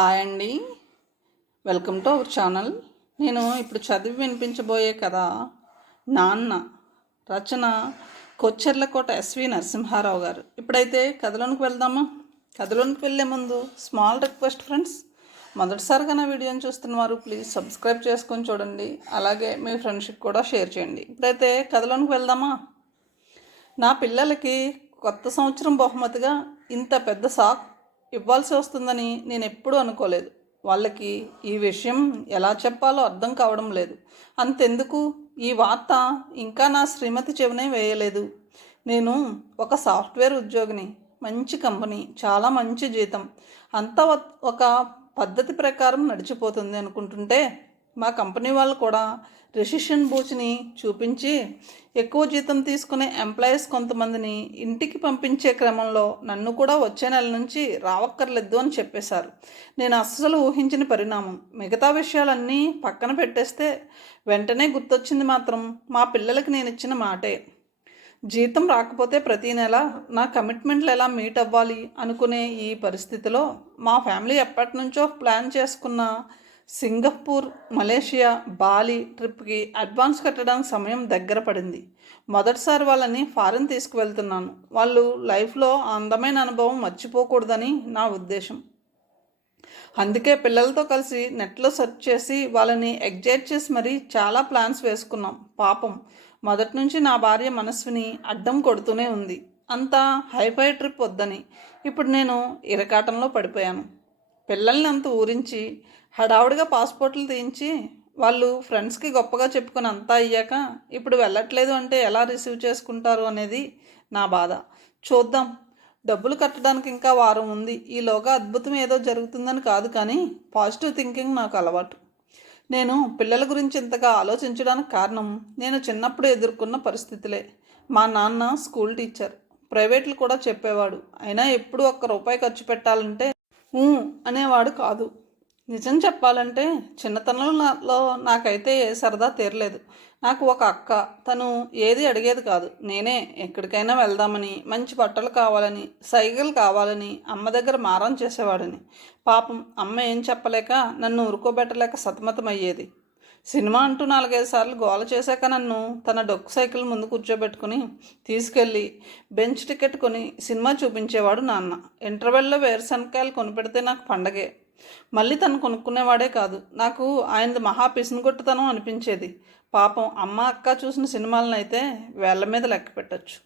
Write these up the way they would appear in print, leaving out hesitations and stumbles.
Hi అండి, welcome to our channel. నేను ఇప్పుడు చదివి వినిపించబోయే కథ నాన్న. రచన కొచ్చెర్లకోట ఎస్వి నరసింహారావు గారు. ఇప్పుడైతే కథలోనికి వెళ్దామా? కథలోనికి వెళ్ళే ముందు స్మాల్ రిక్వెస్ట్ ఫ్రెండ్స్, మొదటిసారిగా నా వీడియోని చూస్తున్న వారు ప్లీజ్ సబ్స్క్రైబ్ చేసుకొని చూడండి, అలాగే మీ ఫ్రెండ్స్కి కూడా షేర్ చేయండి. ఇప్పుడైతే కథలోనికి వెళ్దామా? నా పిల్లలకి కొత్త సంవత్సరం బహుమతిగా ఇంత పెద్ద సాక్ ఇవ్వాల్సి వస్తుందని నేను ఎప్పుడూ అనుకోలేదు. వాళ్ళకి ఈ విషయం ఎలా చెప్పాలో అర్థం కావడం లేదు. అంతెందుకు, ఈ వార్త ఇంకా నా శ్రీమతి చెవినే వేయలేదు. నేను ఒక సాఫ్ట్వేర్ ఉద్యోగిని, మంచి కంపెనీ, చాలా మంచి జీతం, అంతా ఒక పద్ధతి ప్రకారం నడిచిపోతుంది అనుకుంటుంటే మా కంపెనీ వాళ్ళు కూడా రెసిషన్ బూచ్ని చూపించి ఎక్కువ జీతం తీసుకునే ఎంప్లాయీస్ కొంతమందిని ఇంటికి పంపించే క్రమంలో నన్ను కూడా వచ్చే నెల నుంచి రావక్కర్లేదు అని చెప్పేశారు. నేను అస్సలు ఊహించిన పరిణామం. మిగతా విషయాలన్నీ పక్కన పెట్టేస్తే వెంటనే గుర్తొచ్చింది మాత్రం మా పిల్లలకి నేను ఇచ్చిన మాటే. జీతం రాకపోతే ప్రతీ నెల నా కమిట్మెంట్లు ఎలా మీట్ అవ్వాలి అనుకునే ఈ పరిస్థితిలో మా ఫ్యామిలీ ఎప్పటి నుంచో ప్లాన్ చేసుకున్న సింగపూర్, మలేషియా, బాలి ట్రిప్కి అడ్వాన్స్ కట్టడానికి సమయం దగ్గర పడింది. మొదటిసారి వాళ్ళని ఫారిన్ తీసుకువెళ్తున్నాను. వాళ్ళు లైఫ్లో అందమైన అనుభవం మర్చిపోకూడదని నా ఉద్దేశం. అందుకే పిల్లలతో కలిసి నెట్లో సెర్చ్ చేసి వాళ్ళని ఎగ్జైట్ చేసి మరీ చాలా ప్లాన్స్ వేసుకున్నాం. పాపం మొదటి నుంచి నా భార్య మనస్విని అడ్డం కొడుతూనే ఉంది, అంతా హైఫై ట్రిప్ వద్దని. ఇప్పుడు నేను ఇరకాటంలో పడిపోయాను. పిల్లల్ని అంత ఊరించి హడావుడిగా పాస్పోర్ట్లు తీయించి వాళ్ళు ఫ్రెండ్స్కి గొప్పగా చెప్పుకొని అంతా అయ్యాక ఇప్పుడు వెళ్ళట్లేదు అంటే ఎలా రిసీవ్ చేసుకుంటారు అనేది నా బాధ. చూద్దాం, డబ్బులు కట్టడానికి ఇంకా వారం ఉంది. ఈలోగా అద్భుతం ఏదో జరుగుతుందని కాదు, కానీ పాజిటివ్ థింకింగ్ నాకు అలవాటు. నేను పిల్లల గురించి ఇంతగా ఆలోచించడానికి కారణం నేను చిన్నప్పుడు ఎదుర్కొన్న పరిస్థితులే. మా నాన్న స్కూల్ టీచర్, ప్రైవేట్లు కూడా చెప్పేవాడు. అయినా ఎప్పుడు ₹1 ఖర్చు పెట్టాలంటే అనేవాడు కాదు. నిజం చెప్పాలంటే చిన్నతనంలో నాకైతే ఏ సరదా తీరలేదు. నాకు ఒక అక్క, తను ఏది అడిగేది కాదు. నేనే ఎక్కడికైనా వెళ్దామని, మంచి బట్టలు కావాలని, సైకిల్ కావాలని అమ్మ దగ్గర మారం చేసేవాడిని. పాపం అమ్మ ఏం చెప్పలేక నన్ను ఊరుకోబెట్టలేక సతమతమయ్యేది. సినిమా అంటూ 4-5 సార్లు గోల చేశాక నన్ను తన డొక్కు సైకిల్ ముందు కూర్చోబెట్టుకుని తీసుకెళ్ళి బెంచ్ టికెట్ కొని సినిమా చూపించేవాడు నాన్న. ఇంటర్వెల్లో వేరుశనక్కాయలు కొనిపెడితే నాకు పండగే. మళ్ళీ తను కొనుక్కునేవాడే కాదు. నాకు ఆయనది మహా పిసినుగొట్టుతనం అనిపించేది. పాపం అమ్మ అక్క చూసిన సినిమాలను అయితే వేళ్ల మీద లెక్క పెట్టచ్చు.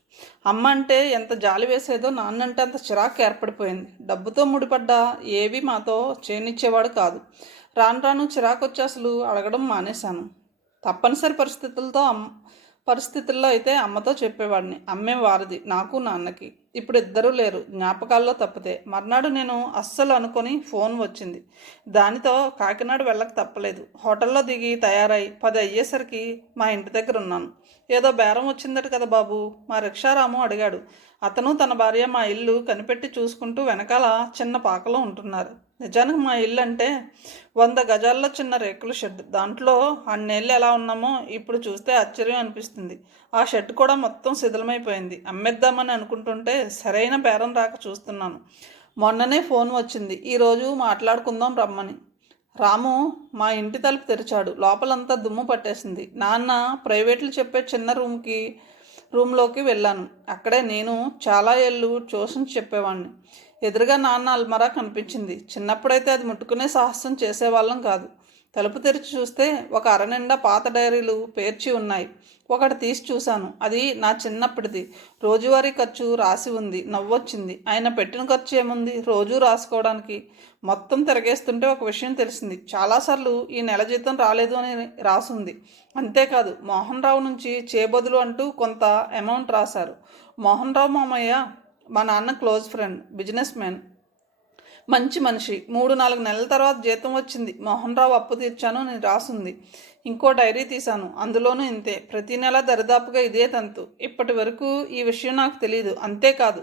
అమ్మ అంటే ఎంత జాలి వేసేదో, నాన్నంటే అంత చిరాకు ఏర్పడిపోయింది. డబ్బుతో ముడిపడ్డ ఏవి మాతో చేయనిచ్చేవాడు కాదు. రాను రాను చిరాకు వచ్చి అసలు అడగడం మానేశాను. తప్పనిసరి పరిస్థితుల్లో అయితే అమ్మతో చెప్పేవాడిని. అమ్మే వారిది నాకు నాన్నకి. ఇప్పుడు ఇద్దరూ లేరు, జ్ఞాపకాల్లో తప్పితే. మర్నాడు నేను అస్సలు అనుకొని ఫోన్ వచ్చింది. దానితో కాకినాడ వెళ్ళక తప్పలేదు. హోటల్లో దిగి తయారై 10 అయ్యేసరికి మా ఇంటి దగ్గర ఉన్నాను. ఏదో బేరం వచ్చిందట కదా బాబు, మా రిక్షారాము అడిగాడు. అతను తన భార్య మా ఇల్లు కనిపెట్టి చూసుకుంటూ వెనకాల చిన్న పాకలో ఉంటున్నారు. నిజానికి మా ఇల్లు అంటే 100 గజాల్లో చిన్న రేకుల షెడ్. దాంట్లో అన్నేళ్ళు ఎలా ఉన్నామో ఇప్పుడు చూస్తే ఆశ్చర్యం అనిపిస్తుంది. ఆ షెడ్ కూడా మొత్తం శిథిలమైపోయింది. అమ్మేద్దామని అనుకుంటుంటే సరైన బేరం రాక చూస్తున్నాను. మొన్ననే ఫోన్ వచ్చింది, ఈరోజు మాట్లాడుకుందాం రమ్మని. రాము మా ఇంటి తలుపు తెరిచాడు. లోపలంతా దుమ్ము పట్టేసింది. నాన్న ప్రైవేట్లు చెప్పే చిన్న రూమ్లోకి వెళ్ళాను. అక్కడే నేను చాలా ఏళ్ళు ట్యూషన్ చెప్పేవాడిని. ఎదురుగా నాన్న అల్మరా కనిపించింది. చిన్నప్పుడైతే అది ముట్టుకునే సాహసం చేసేవాళ్ళం కాదు. తలుపు తెరిచి చూస్తే ఒక అరనిండా పాత డైరీలు పేర్చి ఉన్నాయి. ఒకటి తీసి చూశాను. అది నా చిన్నప్పటిది. రోజువారీ ఖర్చు రాసి ఉంది. నవ్వొచ్చింది. ఆయన పెట్టిన ఖర్చు ఏముంది రోజూ రాసుకోవడానికి. మొత్తం తిరగేస్తుంటే ఒక విషయం తెలిసింది. చాలాసార్లు ఈ నెల జీతం రాలేదు అని రాసుంది. అంతేకాదు మోహన్ రావు నుంచి చేబదులు అంటూ కొంత అమౌంట్ రాశారు. మోహన్ రావు మామయ్య మా నాన్న క్లోజ్ ఫ్రెండ్, బిజినెస్ మ్యాన్, మంచి మనిషి. 3-4 నెలల తర్వాత జీతం వచ్చింది. మోహన్ రావు అప్పు తీర్చాను అని రాసుంది. ఇంకో డైరీ తీశాను, అందులోనూ ఇంతే. ప్రతి నెల దరిదాపుగా ఇదే తంతు. ఇప్పటి వరకు ఈ విషయం నాకు తెలియదు. అంతేకాదు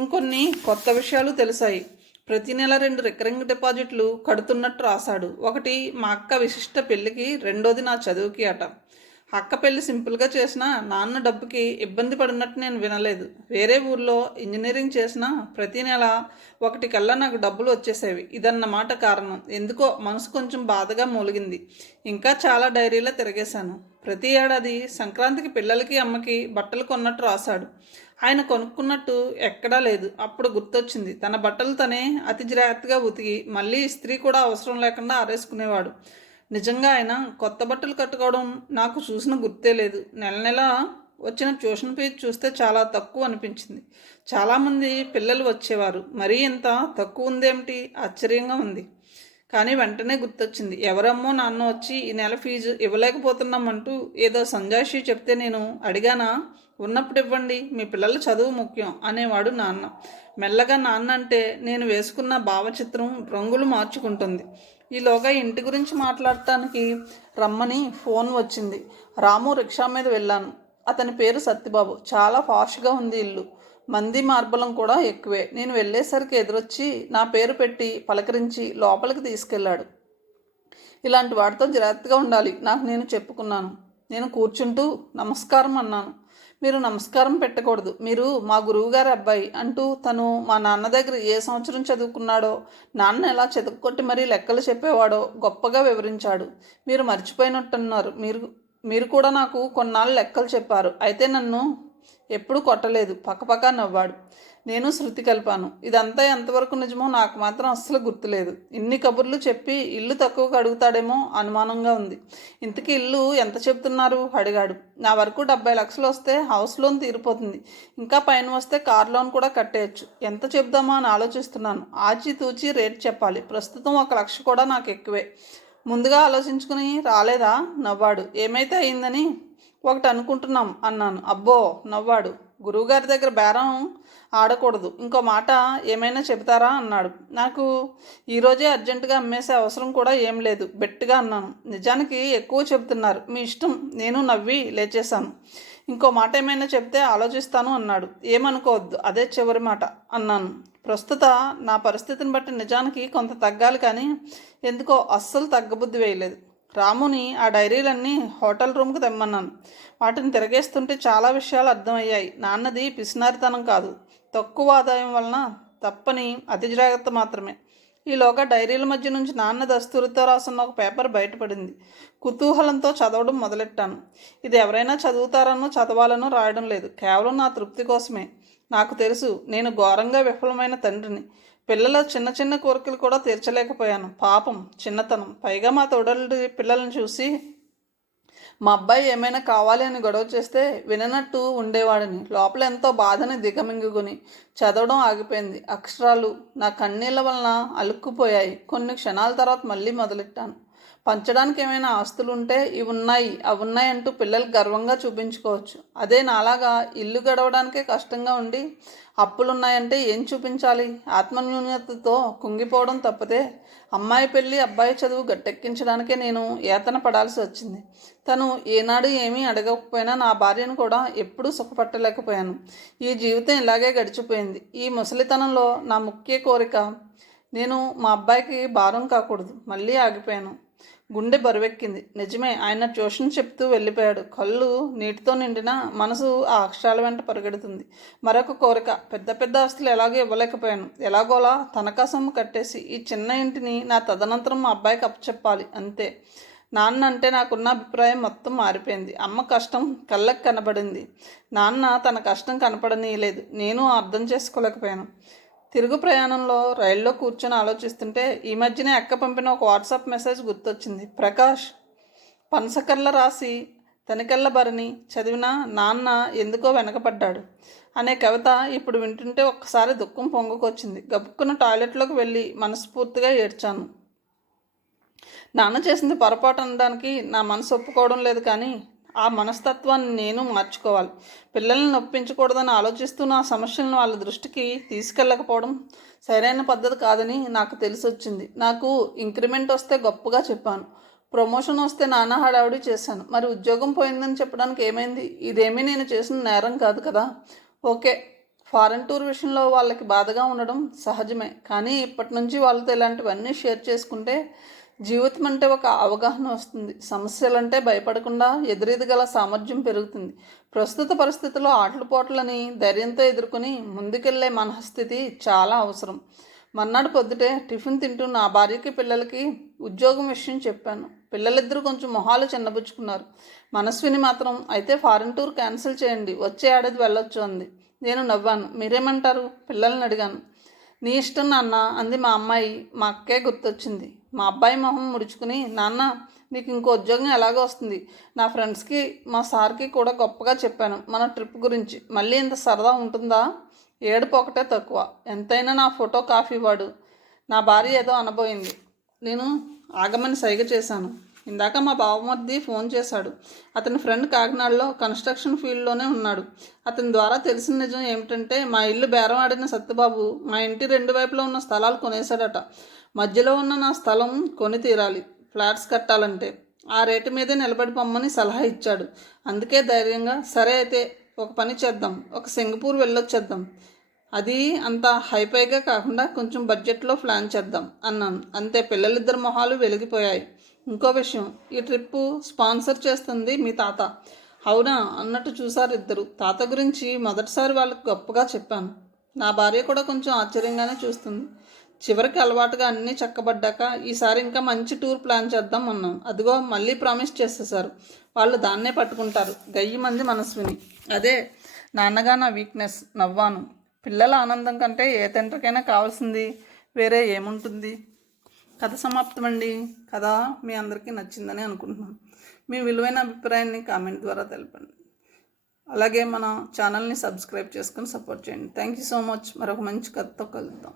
ఇంకొన్ని కొత్త విషయాలు తెలిసాయి. ప్రతి నెల 2 రికరింగ్ డిపాజిట్లు కడుతున్నట్టు రాశాడు. ఒకటి మా అక్క విశిష్ట పెళ్ళికి, రెండోది నా చదువుకి అట. అక్క పెళ్లి సింపుల్గా చేసినా నాన్న డబ్బుకి ఇబ్బంది పడినట్టు నేను వినలేదు. వేరే ఊర్లో ఇంజనీరింగ్ చేసినా ప్రతి నెల 1 కల్లా నాకు డబ్బులు వచ్చేసేవి. ఇదన్నమాట కారణం. ఎందుకో మనసు కొంచెం బాధగా మూలిగింది. ఇంకా చాలా డైరీలో తిరిగేశాను. ప్రతి ఏడాది సంక్రాంతికి పిల్లలకి అమ్మకి బట్టలు కొన్నట్టు రాశాడు. ఆయన కొనుక్కున్నట్టు ఎక్కడా లేదు. అప్పుడు గుర్తొచ్చింది, తన బట్టలు తనే అతి జాగ్రత్తగా ఉతికి మళ్ళీ ఇస్త్రీ కూడా అవసరం లేకుండా ఆరేసుకునేవాడు. నిజంగా ఆయన కొత్త బట్టలు కట్టుకోవడం నాకు చూసిన గుర్తే లేదు. నెల నెల వచ్చిన ట్యూషన్ ఫీజు చూస్తే చాలా తక్కువ అనిపించింది. చాలామంది పిల్లలు వచ్చేవారు, మరీ ఇంత తక్కువ ఉందేమిటి ఆశ్చర్యంగా ఉంది. కానీ వెంటనే గుర్తొచ్చింది, ఎవరమ్మో నాన్న వచ్చి ఈ నెల ఫీజు ఇవ్వలేకపోతున్నామంటూ ఏదో సంజాయిషి చెప్తే నేను అడిగానా? ఉన్నప్పుడు ఇవ్వండి, మీ పిల్లల చదువు ముఖ్యం అనేవాడు నాన్న. మెల్లగా నాన్న అంటే నేను వేసుకున్న భావచిత్రం రంగులు మార్చుకుంటుంది. ఈలోగా ఇంటి గురించి మాట్లాడటానికి రమ్మని ఫోన్ వచ్చింది. రాము రిక్షా మీద వెళ్ళాను. అతని పేరు సత్యబాబు. చాలా ఫాస్ట్గా ఉంది ఇల్లు. మంది మార్బలం కూడా ఎక్కువే. నేను వెళ్ళేసరికి ఎదురొచ్చి నా పేరు పెట్టి పలకరించి లోపలికి తీసుకెళ్ళాడు. ఇలాంటి వాడితో జాగ్రత్తగా ఉండాలి నాకు నేను చెప్పుకున్నాను. నేను కూర్చుంటూ నమస్కారం అన్నాను. మీరు నమస్కారం పెట్టకూడదు, మీరు మా గురువుగారి అబ్బాయి అంటూ తను మా నాన్న దగ్గర ఏ సంవత్సరం చదువుకున్నాడో, నాన్న ఎలా చెదక్కొట్టి మరీ లెక్కలు చెప్పేవాడో గొప్పగా వివరించాడు. మీరు మర్చిపోయినట్టున్నారు. మీరు కూడా నాకు కొన్నాళ్ళు లెక్కలు చెప్పారు. అయితే నన్ను ఎప్పుడు కొట్టలేదు. పక్కపక్క నవ్వాడు. నేను శృతి కలిపాను. ఇదంతా ఎంతవరకు నిజమో నాకు మాత్రం అస్సలు గుర్తులేదు. ఇన్ని కబుర్లు చెప్పి ఇల్లు తక్కువగా అడుగుతాడేమో అనుమానంగా ఉంది. ఇంతకీ ఇల్లు ఎంత చెప్తున్నారు అడిగాడు. నా వరకు 70 లక్షలు వస్తే హౌస్ లోన్ తీరిపోతుంది. ఇంకా పైన వస్తే కార్ లోన్ కూడా కట్టేయచ్చు. ఎంత చెప్దామా అని ఆలోచిస్తున్నాను. ఆచితూచి రేట్ చెప్పాలి. ప్రస్తుతం 1 లక్ష కూడా నాకు ఎక్కువే. ముందుగా ఆలోచించుకుని రాలేదా? నవ్వాడు. ఏమైతే అయిందని ఒకటి అనుకుంటున్నాం అన్నాను. అబ్బో నవ్వాడు. గురువుగారి దగ్గర బేరం ఆడకూడదు. ఇంకో మాట ఏమైనా చెబుతారా అన్నాడు. నాకు ఈరోజే అర్జెంటుగా అమ్మేసే అవసరం కూడా ఏం లేదు బెట్టుగా అన్నాను. నిజానికి ఎక్కువ చెబుతున్నారు, మీ ఇష్టం. నేను నవ్వి లేచేశాను. ఇంకో మాట ఏమైనా చెప్తే ఆలోచిస్తాను అన్నాడు. ఏమనుకోవద్దు, అదే చివరి మాట అన్నాను. ప్రస్తుత నా పరిస్థితిని బట్టి నిజానికి కొంత తగ్గాలి, కానీ ఎందుకో అస్సలు తగ్గబుద్ధి వేయలేదు. రాముని ఆ డైరీలన్నీ హోటల్ రూమ్కి తెమ్మన్నాను. వాటిని తిరగేస్తుంటే చాలా విషయాలు అర్థమయ్యాయి. నాన్నది పిసినారితనం కాదు, తక్కువ ఆదాయం వలన తప్పని అతి జాగ్రత్త మాత్రమే. ఈలోగా డైరీల మధ్య నుంచి నాన్న దస్తూరితో రాసున్న ఒక పేపర్ బయటపడింది. కుతూహలంతో చదవడం మొదలెట్టాను. ఇది ఎవరైనా చదువుతారనో చదవాలనో రాయడం లేదు, కేవలం నా తృప్తి కోసమే. నాకు తెలుసు, నేను ఘోరంగా విఫలమైన తండ్రిని. పిల్లల చిన్న చిన్న కోరికలు కూడా తీర్చలేకపోయాను. పాపం, చిన్నతనం. పైగా మా తోడలు పిల్లలను చూసి మా అబ్బాయి ఏమైనా కావాలి అని గొడవ చేస్తే విననట్టు ఉండేవాడిని. లోపల ఎంతో బాధని దిగమింగుకొని చదవడం ఆగిపోయింది. అక్షరాలు నా కన్నీళ్ల వలన అలుక్కుపోయాయి. కొన్ని క్షణాల తర్వాత మళ్ళీ మొదలెట్టాను. పంచడానికి ఏమైనా ఆస్తులు ఉంటే ఇవి ఉన్నాయి, అవి ఉన్నాయి అంటూ పిల్లలు గర్వంగా చూపించుకోవచ్చు. అదే నాలాగా ఇల్లు గడవడానికే కష్టంగా ఉండి అప్పులున్నాయంటే ఏం చూపించాలి? ఆత్మన్యూన్యతతో కుంగిపోవడం తప్పితే అమ్మాయి పెళ్ళి అబ్బాయి చదువు గట్టెక్కించడానికే నేను యాతన పడాల్సి వచ్చింది. తను ఏనాడు ఏమీ అడగకపోయినా నా భార్యను కూడా ఎప్పుడూ సుఖపట్టలేకపోయాను. ఈ జీవితం ఇలాగే గడిచిపోయింది. ఈ ముసలితనంలో నా ముఖ్య కోరిక, నేను మా అబ్బాయికి భారం కాకూడదు. మళ్ళీ ఆగిపోయాను. గుండె బరువెక్కింది. నిజమే, ఆయన ట్యూషన్ చెప్తూ వెళ్ళిపోయాడు. కళ్ళు నీటితో నిండిన మనసు ఆ అక్షరాల వెంట పరిగెడుతుంది. మరొక కోరిక, పెద్ద పెద్ద ఆస్తులు ఎలాగో ఇవ్వలేకపోయాను. ఎలాగోలా తనఖా సొమ్ము కట్టేసి ఈ చిన్న ఇంటిని నా తదనంతరం మా అబ్బాయికి అప్పచెప్పాలి, అంతే. నాన్న అంటే నాకున్న అభిప్రాయం మొత్తం మారిపోయింది. అమ్మ కష్టం కళ్ళకు కనబడింది. నాన్న తన కష్టం కనపడనీయలేదు. నేను అర్థం చేసుకోలేకపోయాను. తిరుగు ప్రయాణంలో రైల్లో కూర్చొని ఆలోచిస్తుంటే ఈ మధ్యనే అక్క పంపిన ఒక వాట్సాప్ మెసేజ్ గుర్తొచ్చింది. ప్రకాష్ పనసకల్ల రాసి తనికల్ల భరణి చదివిన నాన్న ఎందుకో వెనకపడ్డాడు అనే కవిత ఇప్పుడు వింటుంటే ఒక్కసారి దుఃఖం పొంగుకొచ్చింది. గబుక్కున్న టాయిలెట్లోకి వెళ్ళి మనస్ఫూర్తిగా ఏడ్చాను. నాన్న చేసింది పొరపాటు అనడానికి నా మనసు ఒప్పుకోవడం లేదు, కానీ ఆ మనస్తత్వాన్ని నేను మార్చుకోవాలి. పిల్లల్ని నొప్పించకూడదని ఆలోచిస్తూ నా సమస్యలను వాళ్ళ దృష్టికి తీసుకెళ్ళకపోవడం సరైన పద్ధతి కాదని నాకు తెలిసి వచ్చింది. నాకు ఇంక్రిమెంట్ వస్తే గొప్పగా చెప్పాను. ప్రమోషన్ వస్తే నానా హడావుడి చేశాను. మరి ఉద్యోగం పోయిందని చెప్పడానికి ఏమైంది? ఇదేమీ నేను చేసిన నేరం కాదు కదా. ఓకే, ఫారెన్ టూర్ విషయంలో వాళ్ళకి బాధగా ఉండడం సహజమే, కానీ ఇప్పటి నుంచి వాళ్ళతో ఇలాంటివన్నీ షేర్ చేసుకుంటే జీవితం అంటే ఒక అవగాహన వస్తుంది. సమస్యలంటే భయపడకుండా ఎదురెదగల సామర్థ్యం పెరుగుతుంది. ప్రస్తుత పరిస్థితుల్లో ఆటలపోట్లని ధైర్యంతో ఎదుర్కొని ముందుకెళ్లే మనస్థితి చాలా అవసరం. మర్నాడు పొద్దుటే టిఫిన్ తింటూ నా భార్యకి పిల్లలకి ఉద్యోగం విషయం చెప్పాను. పిల్లలిద్దరూ కొంచెం మొహాలు చిన్నబుచ్చుకున్నారు. మనస్విని మాత్రం అయితే ఫారిన్ టూర్ క్యాన్సిల్ చేయండి, వచ్చే ఏడాది వెళ్ళొచ్చు అంది. నేను నవ్వాను. మీరేమంటారు? పిల్లల్ని అడిగాను. నీ ఇష్టం నాన్న అంది మా అమ్మాయి. మా అక్కే గుర్తొచ్చింది. మా అబ్బాయి మొహం ముడుచుకుని, నాన్న నీకు ఇంకో ఉద్యోగం ఎలాగో వస్తుంది. నా ఫ్రెండ్స్కి మా సార్కి కూడా గొప్పగా చెప్పాను మన ట్రిప్ గురించి. మళ్ళీ ఇంత సరదా ఉంటుందా? ఏడుపు ఒకటే తక్కువ. ఎంతైనా నా ఫోటో కాఫీ వాడు. నా భార్య ఏదో అనబోయింది. నేను ఆగమని సైగ చేశాను. ఇందాక మా బావమర్ది ఫోన్ చేశాడు. అతని ఫ్రెండ్ కాకినాడలో కన్స్ట్రక్షన్ ఫీల్డ్లోనే ఉన్నాడు. అతని ద్వారా తెలిసిన నిజం ఏమిటంటే మా ఇల్లు బేరం ఆడిన సత్యబాబు మా ఇంటి 2 వైపులో ఉన్న స్థలాలు కొనేశాడట. మధ్యలో ఉన్న నా స్థలం కొని తీరాలి, ఫ్లాట్స్ కట్టాలంటే. ఆ రేటు మీదే నిలబడి పొమ్మని సలహా ఇచ్చాడు. అందుకే ధైర్యంగా సరే అయితే ఒక పని చేద్దాం, ఒక సింగపూర్ వెళ్ళొచ్చేద్దాం. అది అంత హైఫైగా కాకుండా కొంచెం బడ్జెట్లో ప్లాన్ చేద్దాం అన్నాను. అంతే, పిల్లలిద్దరు మొహాలు వెలిగిపోయాయి. ఇంకో విషయం, ఈ ట్రిప్పు స్పాన్సర్ చేస్తుంది మీ తాత. అవునా అన్నట్టు చూశారు ఇద్దరు. తాత గురించి మొదటిసారి వాళ్ళకి గొప్పగా చెప్పాను. నా భార్య కూడా కొంచెం ఆశ్చర్యంగానే చూస్తుంది. చివరికి అలవాటుగా అన్నీ చక్కబడ్డాక ఈసారి ఇంకా మంచి టూర్ ప్లాన్ చేద్దాం అన్నాం. అదిగో మళ్ళీ ప్రామిస్ చేసేసారు. వాళ్ళు దాన్నే పట్టుకుంటారు. గయ్యి మంది మనస్విని. అదే నాన్నగా నా వీక్నెస్. నవ్వాను. పిల్లల ఆనందం కంటే ఏ తండ్రికైనా కావాల్సింది వేరే ఏముంటుంది? కథ సమాప్తమండి. కథ మీ అందరికీ నచ్చిందని అనుకుంటున్నాను. మీ విలువైన అభిప్రాయాన్ని కామెంట్ ద్వారా తెలపండి. అలాగే మన ఛానల్ని సబ్స్క్రైబ్ చేసుకొని సపోర్ట్ చేయండి. Thank you so much. మరొక మంచి కథతో కలుద్దాం.